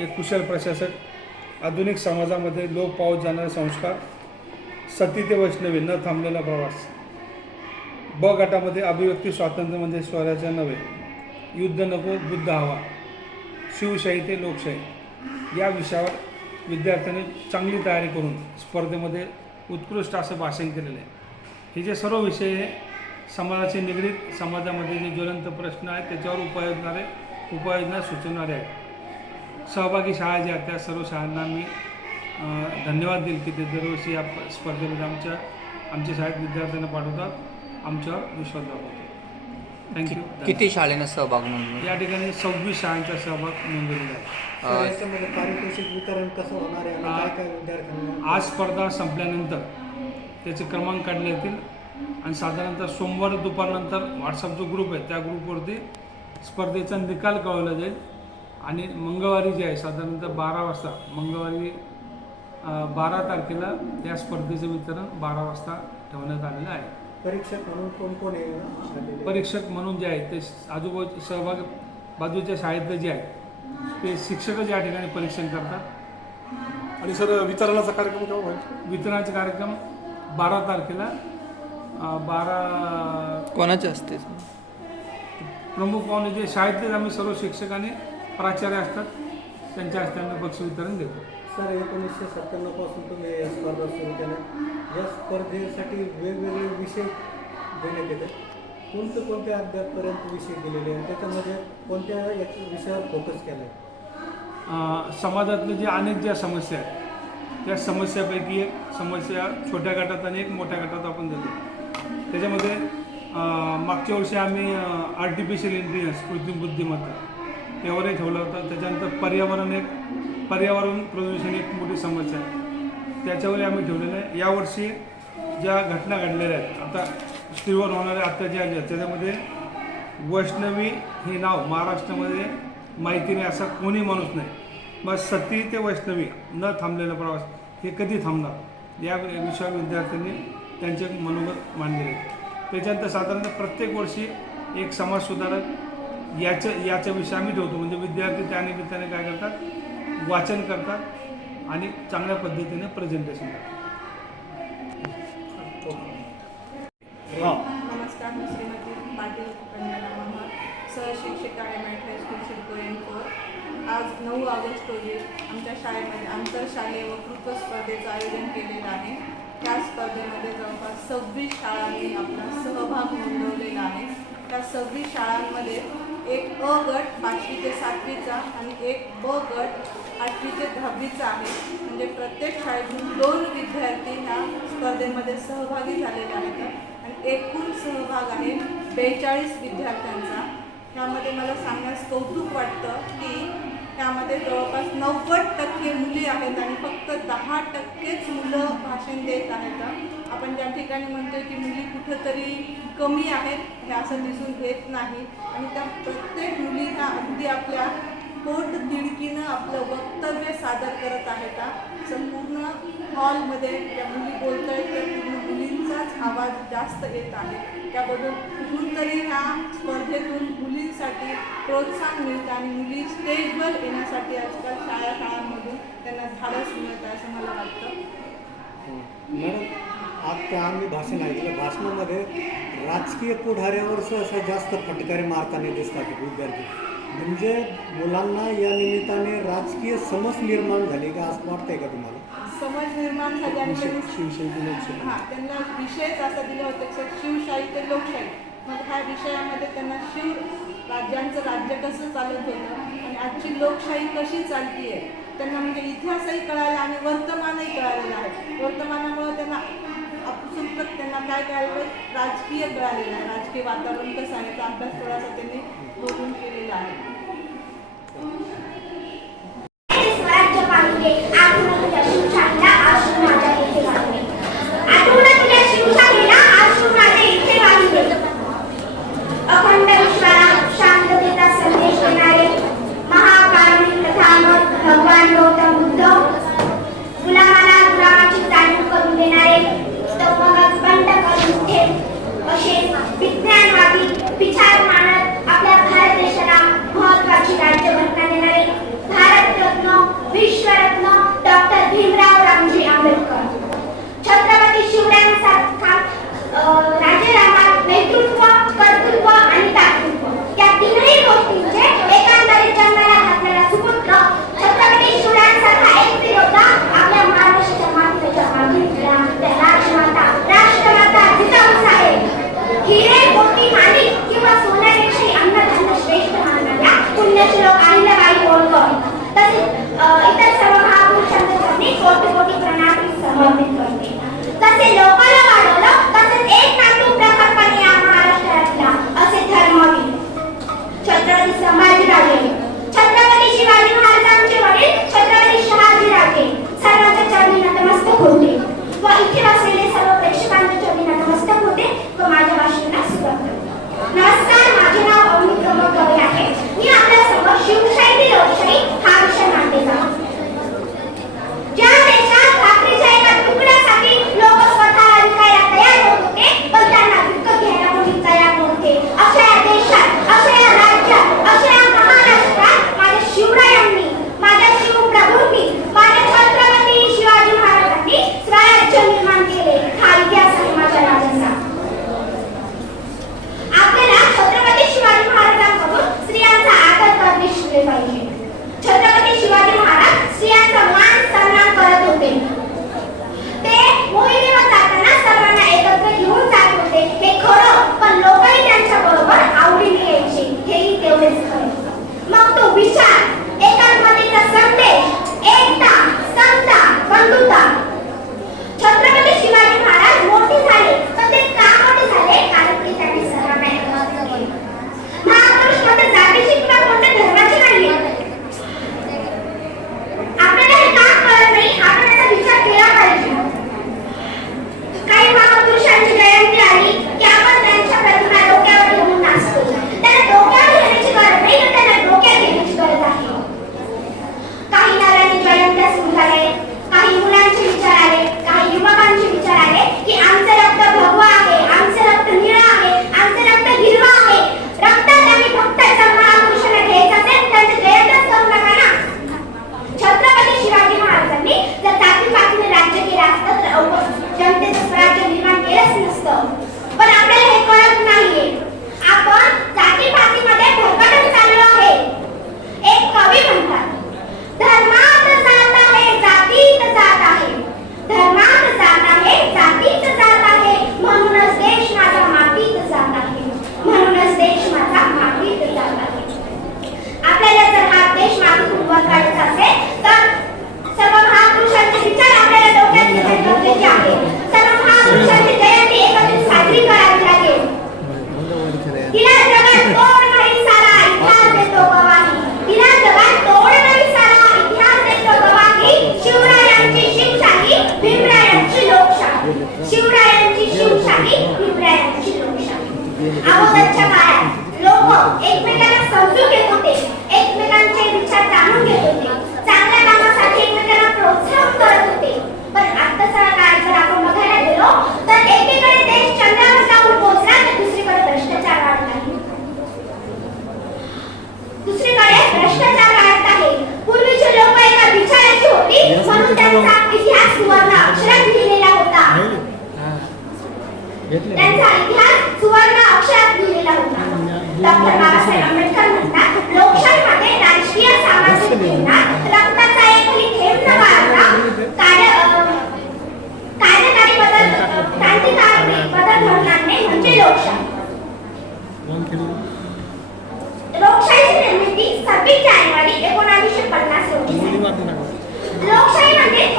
एक कुशल प्रशासक, आधुनिक समाजामध्ये लोप पावत जाणारे संस्कार, सती ते वैष्णवी न थांबलेला प्रवास. ब गटामध्ये अभिव्यक्ती स्वातंत्र्य म्हणजे स्वराज्य नव्हे, युद्ध नको बुद्ध हवा, शिवशाही ते लोकशाही या विषयावर विद्यार्थ्यांनी चांगली तयारी करून स्पर्धेमध्ये उत्कृष्ट असं भाषण केलेलं आहे. हे जे सर्व विषय समाजाशी निगडीत, समाजामध्ये जे ज्वलंत प्रश्न आहेत त्याच्यावर उपाययोजना सुचवणारे आहेत. सहभागी शाळा ज्या आहेत त्या सर्व शाळांना मी धन्यवाद देईल की ते दरवर्षी या स्पर्धेमध्ये आमच्या शाळेत विद्यार्थ्यांना पाठवतात, आमच्यावर विश्वास दाखवतात. थँक्यू. किती शाळेनं सहभाग नोंदवला? या ठिकाणी 26 शाळांचा सहभाग नोंदवलेला आहे. याच्यामध्ये पारितोषिक वितरण कसं होणार आहे आणि काय विद्यार्थ्यांना? आज स्पर्धा संपल्यानंतर त्याचे क्रमांक काढले जातील आणि साधारणतः सोमवार दुपारनंतर व्हॉट्सअप जो ग्रुप आहे त्या ग्रुपवरती स्पर्धेचा निकाल कळवला जाईल आणि मंगळवारी जे आहे साधारणतः 12 वाजता, मंगळवारी 12 तारखेला या स्पर्धेचं वितरण 12 वाजता ठेवण्यात आलेलं आहे. परीक्षक म्हणून कोण कोण आहे? परीक्षक म्हणून जे आहे ते आजूबाजू बाजूच्या शाळेतले जे आहेत ते शिक्षकच या ठिकाणी परीक्षण करतात. आणि सर वितरणाचा कार्यक्रम केव्हा होईल? वितरणाचा कार्यक्रम 12 तारखेला 12 कोणाचे असते? प्रमुख पाहुणे जे शाळेतलेच आम्ही सर्व शिक्षक आणि प्राचार्य असतात त्यांच्या हस्ते आम्ही बक्षीस वितरण देतो. सर 1997 पासून तुम्ही या स्पर्धा सुरू केल्या. या स्पर्धेसाठी वेगवेगळे विषय देण्यात येतात. कोणत्या अद्यापपर्यंत विषय दिलेले आहेत, त्याच्यामध्ये कोणत्या विषयावर फोकस केला आहे? समाजातले जे अनेक ज्या समस्या आहेत त्या समस्यापैकी एक समस्या छोट्या गटात आणि एक मोठ्या गटात आपण देतो. त्याच्यामध्ये मागच्या वर्षी आम्ही आर्टिफिशियल इंटेलिजन्स, कृत्रिम बुद्धिमत्ता यावरही ठेवलं होतं. त्याच्यानंतर पर्यावरण प्रदूषण एक मोठी समस्या आहे, त्याच्यावरही आम्ही ठेवलेलं आहे. यावर्षी ज्या घटना घडलेल्या आहेत, आता स्त्रीवर होणाऱ्या अत्याचार ज्या त्याच्यामध्ये वैष्णवी हे नाव महाराष्ट्रामध्ये माहिती नाही असा कोणी माणूस नाही. मग सती ते वैष्णवी न थांबलेला प्रवास हे कधी थांबणार या विषयावर विद्यार्थ्यांनी त्यांचे मनोगत मांडलेले आहे. त्याच्यानंतर साधारणतः प्रत्येक वर्षी एक समाजसुधारक याच्या विषय आम्ही ठेवतो. म्हणजे विद्यार्थी त्या निमित्ताने काय करतात, वाचन करतात आणि चांगल्या पद्धतीने प्रेझेंटेशन करतात. नमस्कार, मी श्रीमती पाटील कन्या महार, सहशिक्षिका एम.आय. High school CIDCO M4. आज 9 ऑगस्ट रोजी आमच्या शाळेमध्ये आंतरशालेय वक्तृत्व स्पर्धेचं आयोजन केलेलं आहे. त्या स्पर्धेमध्ये जवळपास 26 शाळांनी आपला सहभाग नोंदवलेला आहे. त्या 26 शाळांमध्ये एक अ गट 5वी ते 7वीचा आणि एक ब गट 8वी ते 10वीचा आहे. म्हणजे प्रत्येक शाळेतून 2 विद्यार्थी ह्या स्पर्धेमध्ये सहभागी झालेले आहेत आणि एकूण सहभाग आहे 42 विद्यार्थ्यांचा. त्यामध्ये मला सांगण्यास कौतुक वाटतं की त्यामध्ये जवळपास 90% मुली आहेत आणि फक्त 10%च मुलं भाषण देत आहेत. आपण ज्या ठिकाणी म्हणतो की मुली कुठंतरी कमी आहेत हे असं दिसून येत नाही आणि त्या प्रत्येक मुली ह्या अगदी आपल्या पोट तिडकीनं आपलं वक्तव्य सादर करत आहेत. संपूर्ण हॉलमध्ये ज्या मुली बोलत आहेत त्या पूर्ण मुलींचाच आवाज जास्त येत आहे. त्याबद्दल कुठून तरी ह्या स्पर्धेतून मुलींसाठी प्रोत्साहन मिळतं आणि मुली स्टेजवर येण्यासाठी आजकाल शाळांमधून त्यांना धाडस मिळत आहे असं मला वाटतं. मॅडम, आता आम्ही भाषण ऐकलं, भाषणामध्ये राजकीय पुढाऱ्यावर सहसा जास्त फटकारे मारताना दिसतात विद्यार्थी. म्हणजे मुलांना या निमित्ताने राजकीय समज निर्माण झाली का असं वाटतंय का तुम्हाला? समज निर्माण झाली आणि शिवशाही लोकशाही त्यांना विषयच असा दिला होता की शिवशाही ते लोकशाही. मग ह्या विषयामध्ये त्यांना राज्यांचं राज्य कसं चालत होतं आणि आजची लोकशाही कशी चालती आहे त्यांना म्हणजे इतिहासही कळाला आणि वर्तमानही कळालेलं आहे. वर्तमानामुळे त्यांना आपसुकच त्यांना काय कळालं, राजकीय कळालेलं आहे, राजकीय वातावरण कसं आहे याचा अभ्यास थोडासा त्यांनी बघून केलेला आहे. अखंड विश्वाला शांततेचा संदेश देणारे महाकारुणिक कथानक भगवान गौतम बुद्ध, गुलामाला गुलामाची जाणीव करून देणारे स्तंभगत बंड करून ठेव असे विज्ञानवादी विचार मानत आपल्या भारत देशाला महत्त्वाची राज्यघटना देणारे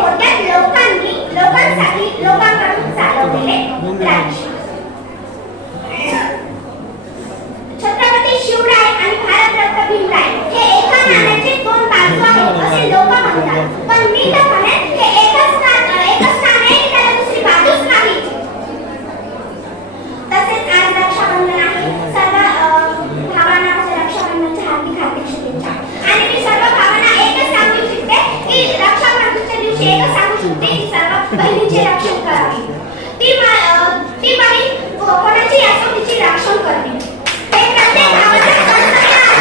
थोडक्यात लोकांसाठी लोकांकडून चालवलेले राज्य. छत्रपती शिवराय आणि भारतरत्न भीमराय हे एका नाण्याचे दोन बाजू आहेत असे लोक म्हणतात, पण मी तर म्हणेन हे एकच नाणे त्याला दुसरी बाजूच नाही. तसेच आज रक्षाबंधन आहे. सर्व भावांना रक्षाबंधनच्या हार्दिक शुभेच्छा. आणि मी सर्व भावांना एकच सांगू इच्छिते की रक्षाबंधनच्या दिवशी एकच सांगू इच्छिते की सर्व बहिणीचे रक्षण करावे. ती बहीण कोणाची असो तिचे रक्षण करणे हे प्रत्येक भावाचे कर्तव्य आहे.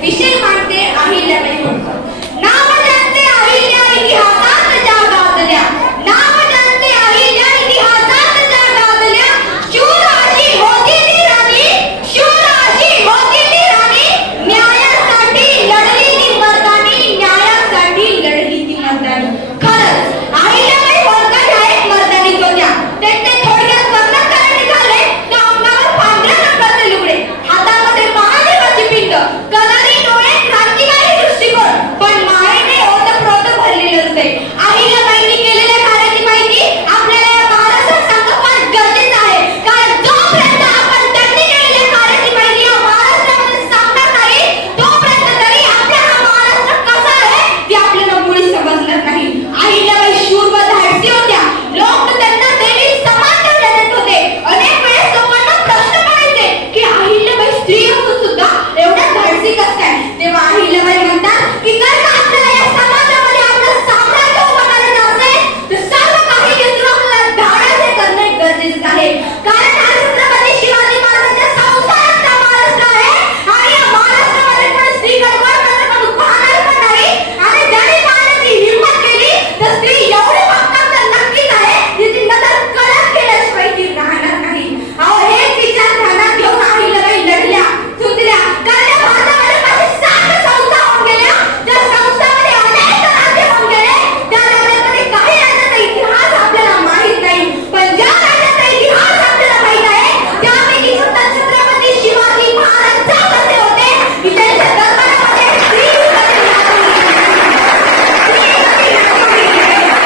विषय मांडते अहिल्याबाई होळकर. नाव जानते अहिल्या इतिहासात ज्या गाजल्या, नाव जानते अहिल्या इतिहासात ज्या गाजल्या, शूर अशी होती ती राणी, शूर अशी होती ती राणी, न्यायासाठी लढली ती मर्दानी, न्यायासाठी लढली ती मर्दानी. खरंच अहिल्याबाई होळकर ह्या एक मर्दानीच होत्या. त्यांचे थोडक्यात वर्णन करायला निघाले तर अंगावर पांढऱ्या रंगाचे लुगडे, हातामध्ये महादेवाची पिंड, कलारी डोळे, क्रांतिकारी दृष्टिकोन, पण मायेने ओतप्रोत भरलेले असते. अहिल्याबाईंनी केलेल्या कार्याची माहिती आपल्याला या महाराष्ट्रात सांगणं फार गरजेचं आहे, कारण जोपर्यंत आपण त्यांनी केलेल्या कार्याची माहिती या महाराष्ट्रामध्ये सांगणार नाही तोपर्यंत तरी आपला हा महाराष्ट्र कसा आहे ते आपल्याला मुळीच समजणार नाही. अहिल्याबाई शूर व धाडसी होत्या. लोक त्यांना देवी समान दर्जा देत होते. अनेक वेळेस लोकांना प्रश्न पडायचे की अहिल्याबाई स्त्री असून सुद्धा एवढ्या धाडसी कसं काय. तेव्हा अहिल्याबाई म्हणतात की जर का आपल्याला या समाजामध्ये आपलं साम्राज्य उभं करायचं असेल तर सर्व काही घेऊन आपल्याला धाडस करणे गरजेचं आहे. कारण हा छत्रपती शिवाजी महाराजांच्या संस्थानाचा महाराष्ट्र आहे आणि या महाराष्ट्रामध्ये कोणी स्त्री गडबड करण्यापासून पाहणार पण नाही. आणि ज्याने पाहण्याची हिंमत केली तर स्त्री एवढी मागतात तर नक्कीच आहे की ती नजर कडक केल्याशिवाय ती राहणार नाही. अहो हेच विचार ध्यानात घेऊन अहिल्याबाई लढल्या, झुंजल्या. कारण या भारतामध्ये माझे 7 संस्था होऊन गेल्या. त्या संस्थांमध्ये अनेक राज्य होऊन गेले. त्या राज्यामध्ये काही राज्याचा इतिहास आपल्याला माहित नाही, पण ज्या राज्याचा इतिहास आपल्याला माहित आहे त्यापैकी सुद्धा छत्रपती शिवाजी महाराज जात असे होते की त्यांच्या दरबारामध्ये स्त्री होती.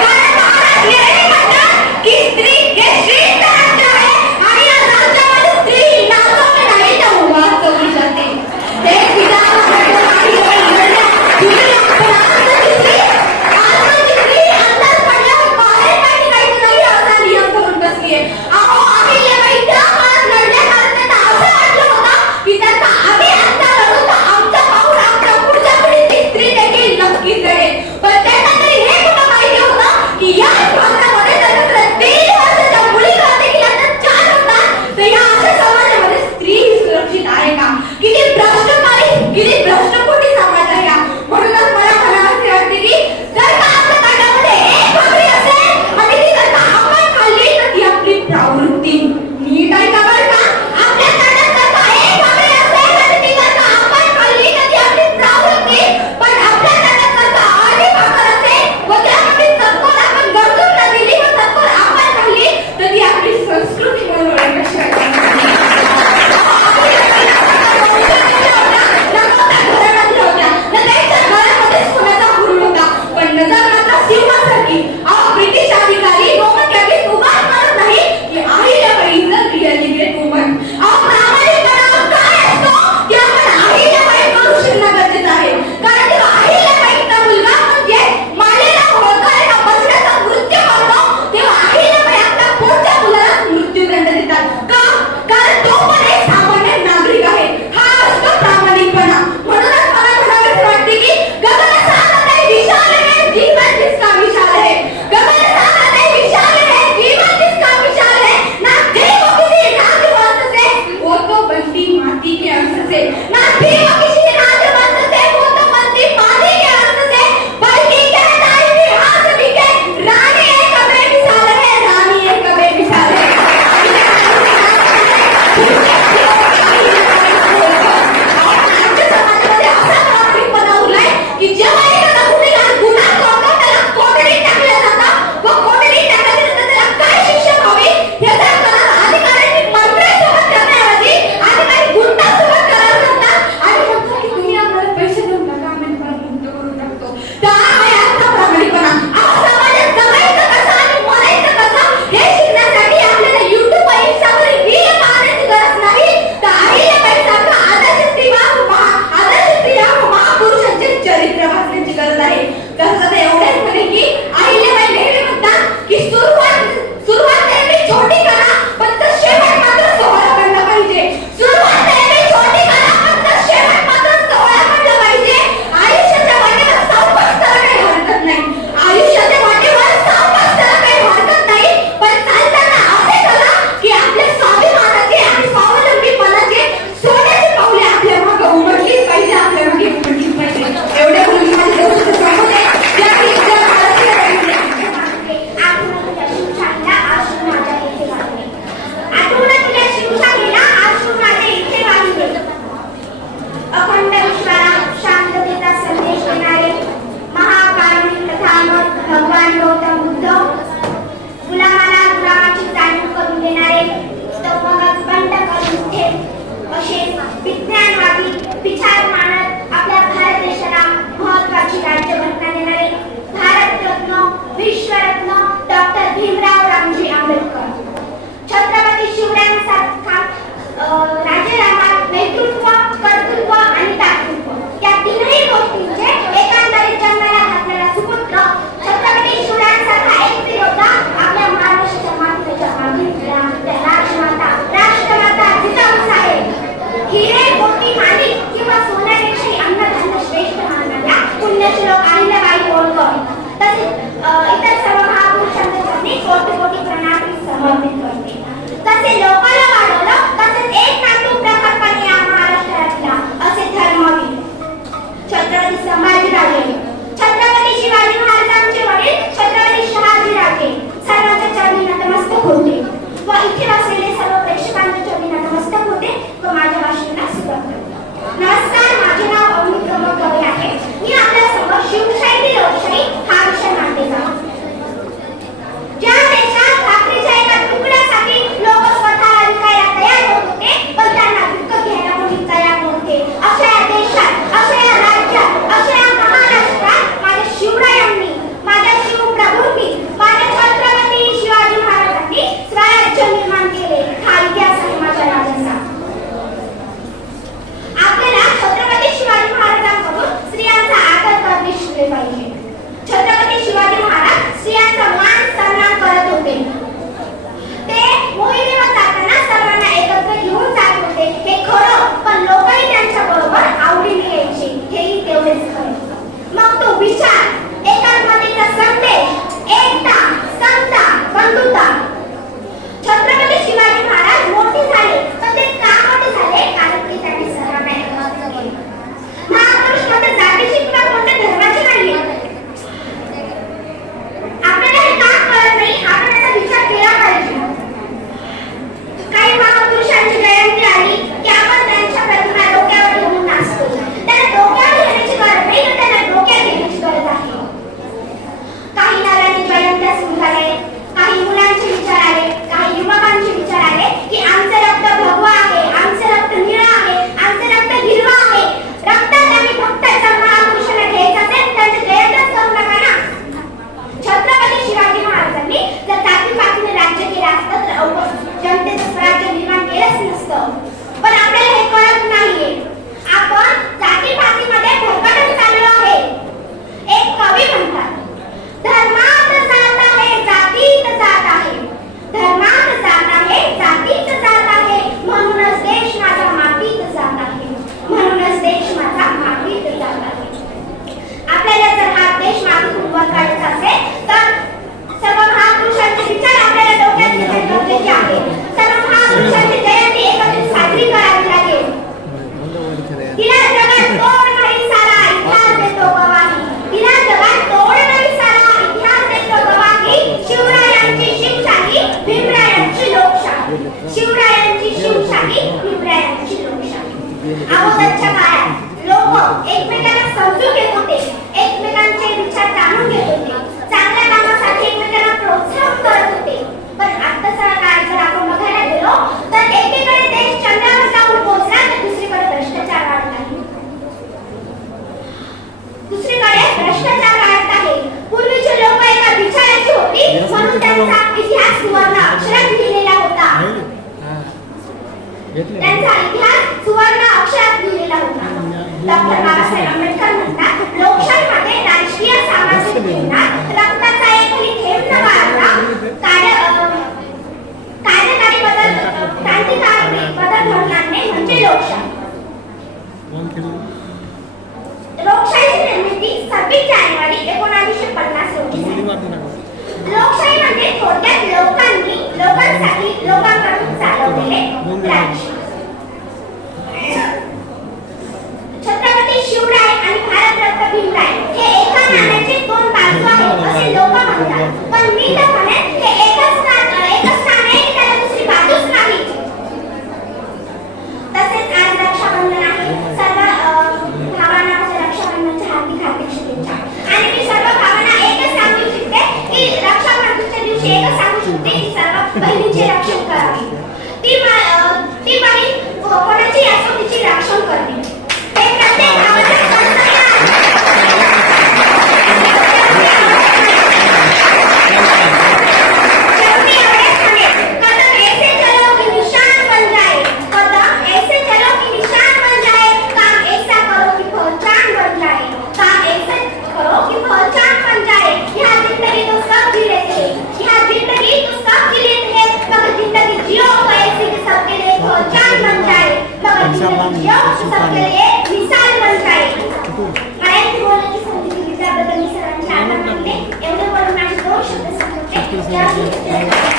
कारण महाराज नेहमी म्हणतात की स्त्री हे श्रेष्ठ राज्य आहे आणि या राज्यामध्ये स्त्री नाचवली नाही तर वाचवली जाते. हे विधान अहिल्याबाई लढल्या. पण आजची स्त्री अंदाज पडल्यावर बाहेर काय निघायचं नाही असा नियम करून बसलीये. अहो अहिल्याबाई त्या काळात लढल्या कारण त्यांना असं वाटलं होतं की त्यांचा आम्ही आता लढू तर आमचा पाऊल आमच्या पुढच्या पिढीची स्त्री देखील नक्कीच लढेल. पण त्यांना तरी हे कुठं माहिती होतं की या भारतामध्ये जर 3 वर्षाच्या मुलीला देखील आता 4 होतात तर या अशा समाजामध्ये स्त्री सुरक्षित आहे का. किती भ्रष्टपोटी समाज आहे का. म्हणूनच मला म्हणावंसे वाटते की जर का आपल्या ताटामध्ये एक भाकरी असेल आणि ती जर का आपण खाल्ली तर ती आपली प्रवृत्ती. नीट ऐका बरं का. आपल्या ताटात जर का एक भाकरी असेल आणि ती जर का आपण खाल्ली तर ती आपली प्रवृत्ती, पण आपल्या ताटात जर का अर्धी भाकर असेल व त्यामध्ये चतकोर आपण गरजूंना दिली व चतकोर आपण खाल्ली तर ती आपली संस्कृती म्हणून ओळखण्याची ब्रिटिश अधिकारी रोमन कॅबिनेट उभा करत नाही की Ahilyabai is a really great woman. प्रामाणिकपणा काय असतो की आपण अहिल्याबाई करू शिकणं गरजेचं आहे. कारण जेव्हा अहिल्याबाईचा मुलगा म्हणजे मालेला होळकर एका बसण्याचा मृत्यू पावतो तेव्हा अहिल्याबाई आपल्या पुढच्या मुलाला मृत्यूदंड देतात. का? कारण तो पण एक सामान्य नागरिक आहे. हा असतो प्रामाणिकपणा. म्हणूनच मला म्हणावंसे वाटते की गगन सागत है विशाल है जीवन जिसका विशाल है. गगन सागत है विशाल है जीवन जिसका विशाल है. ना देव किसी नागवास से वो तो बनती माटी के अंश से. ना पुण्यश्लोक अहिल्याबाई होळकर तसेच इतर सर्व महापुरुषांच्या चरणी कोटी कोटी प्रणाम समर्पित करते. तसे लोकाला वाढवलं तसेच एक नातू प्रकल्पाने या महाराष्ट्रातला असे धर्मवीर छत्रपती संभाजीराजे, छत्रपती शिवाजी महाराजांचे वडील छत्रपती शहाजीराजे सर्वांच्या चरणी नतमस्तक होते व इथे बसलेले सर्व प्रेक्षकांच्या चरणी नतमस्तक होते व माझ्या भाषणाला सुरुवात करते. नमस्कार, माझे नाव अमित कमल कवे आहे. मी आपल्यासमोर शिवशाही लोकशाही हा विषय मांडते आहे. ज्या देशात भाकरीच्या एका तुकड्यासाठी लोक स्वतःला विकायला तयार होत होते पण त्यांना विकत घ्यायला कोणी तयार नव्हते, अशा या देशात, अशा या राज्यात, अशा या महाराष्ट्रात माझ्या शिवरायांनी, माझ्या शिवप्रभूंनी, माझ्या छत्रपती शिवाजी महाराजांनी स्वराज्य निर्माण केले. हा इतिहास आहे माझ्या राजाचा. आपल्याला छत्रपती शिवाजी महाराजांकडून स्त्रियांचा आदर करणे शिकले पाहिजे. छत्रपती शिवाजी महाराज स्त्रियांचा मान सन्मान करत होते. ते मोहिमेवर जाताना सर्वांना एकत्र घेऊन जात होते हे खरं, पण लोकही त्यांच्या बरोबर आवडीने यायचे हेही तेवढेच खरे. मग तो विचार, एकात्मतेचा संदेश, एकता, समता, बंधुता. छत्रपती शिवाजी महाराज मोठे झाले पण ते का मोठे झाले? कारण की त्यांनी सर्वांना एकत्र केले. महापुरुष म्हणजे जातीची किंवा कोणत्या धर्माची नाहीये. आपल्याला हे का कळत नाही? आपण याचा विचार केला पाहिजे. काही महापुरुषांची जयंती आली की आपण त्यांच्या प्रतिमा डोक्यावर घेऊन नाचतो. त्यांना डोक्यावर घेण्याची गरज नाही तर त्यांना डोक्यात घेण्याची गरज आहे. काही नव्याने जयंत्या सुरू झाल्या, काही मुलांचे विचार आले, काही युवकांचे विचार आले की आमचे रक्त भगवा आहे, आमचे रक्त निळा आहे, आमचे रक्त हिरवा आहे. रक्तात आम्ही फक्त जर महापुरुषांना घ्यायचं असेल त्यांचे जयंत्याच करू नका ना. छत्रपती शिवाजी महाराजांनी जर जातीपातीने राज्य केलं असतं तर अवघड जनतेचं स्वराज्य निर्माण केलंच नसतं. पण आपल्याला हे कळत नाहीये. आपण जातीपातीमध्ये भरकटत चाललो आहे. एक कवी म्हणतात, धर्मात जात आहे, जातीत जात आहे. धर्मात जात आहे, जातीत जात आहे. म्हणूनच देश माझा मातीत जात आहे. म्हणूनच देश माझा मातीत जात आहे. आपल्याला जर हा देश मातीतून वर काढायचा असेल तर सर्व महापुरुषांचे विचार आपल्याला डोक्यात घेणे गरजेचे आहे. सर्व महापुरुषांची जयंती एकत्रित साजरी करावी लागेल. तिला जगात तोड नाही सारा इतिहास देतो गवाही. तिला जगात तोड नाही सारा इतिहास देतो गवाही. शिवरायांची शिवशाही, भीमरायांची लोकशाही. शिवरायांची शिवशाही, भीमरायांची लोकशाही. अगोदरच्या काळात लोक एकमेकांना समजून घेत होते, एकमेकांचे विचार जाणून घेत होते, चांगल्या कामासाठी एकमेकांना प्रोत्साहन करत होते. पण आत्ताचा काळ जर आपण बघायला गेलो तर एकीकडे देश चंद्रावर जाऊन पोहोचला तर दुसरीकडे भ्रष्टाचार वाढत आहे. दुसरीकडे भ्रष्टाचार वाढत आहे. पूर्वीचे लोक एका विचाराची होती म्हणून त्यांचा इतिहास सुवर्ण अक्षरात लिहिलेला होता. त्यांचा इतिहास सुवर्ण अक्षरात लिहिलेला होता. डॉक्टर बाबासाहेब आंबेडकर म्हणतात, लोकशाहीमध्ये राजकीय सामाजिक जीवनात रक्ताचा एकही थेंब न वाढता कार्यकारी बदल, क्रांतिकारी बदल घडवून आणणे म्हणजे लोकशाही. लोकशाहीची निर्मिती 26 जानेवारी 1950 रोजी झाली. लोकशाही म्हणजे थोडक्यात लोकांनी, लोकांसाठी, लोकांकडून चालवलेले राज्य. छत्रपती शिवराय आणि भारतरत्न भीमराय हे एका नाण्याचे दोन बाजू आहेत असे लोक म्हणतात. पण मी तर म्हणेन हे एकच नाणे आहे, त्याला दुसरी बाजूच नाही. तसेच आज रक्षाबंधन आहे. सर्व भावांना रक्षाबंधनच्या हार्दिक शुभेच्छा. आणि मी सर्व भावांना एकच सांगू इच्छिते की रक्षाबंधनच्या दिवशी एकच सांगू इच्छिते की सर्व बहिणीचे रक्षण करावे. ती बहीण कोणाची असो तिचे रक्षण करते. हे प्रत्येक भावाला कर्तव्य आहे. शेवटी एवढेच सांगेन, कदम ऐसे चलो की निशान बन जाए. कदम ऐसे चलो की निशान बन जाए. काम ऐसा करो कि पहचान बन जाए. काम ऐसा करो कि पहचान बन जाए. यह जिंदगी तो सब जी लेते हैं. यह जिंदगी तो सब जी लेते हैं. मगर जिंदगी जियो तो ऐसी कि सबके लिए पहचान बन जाए. मगर जिंदगी जियो तो सबके लिए मिसाल बन जाए. मराठी बोलण्याची संधी या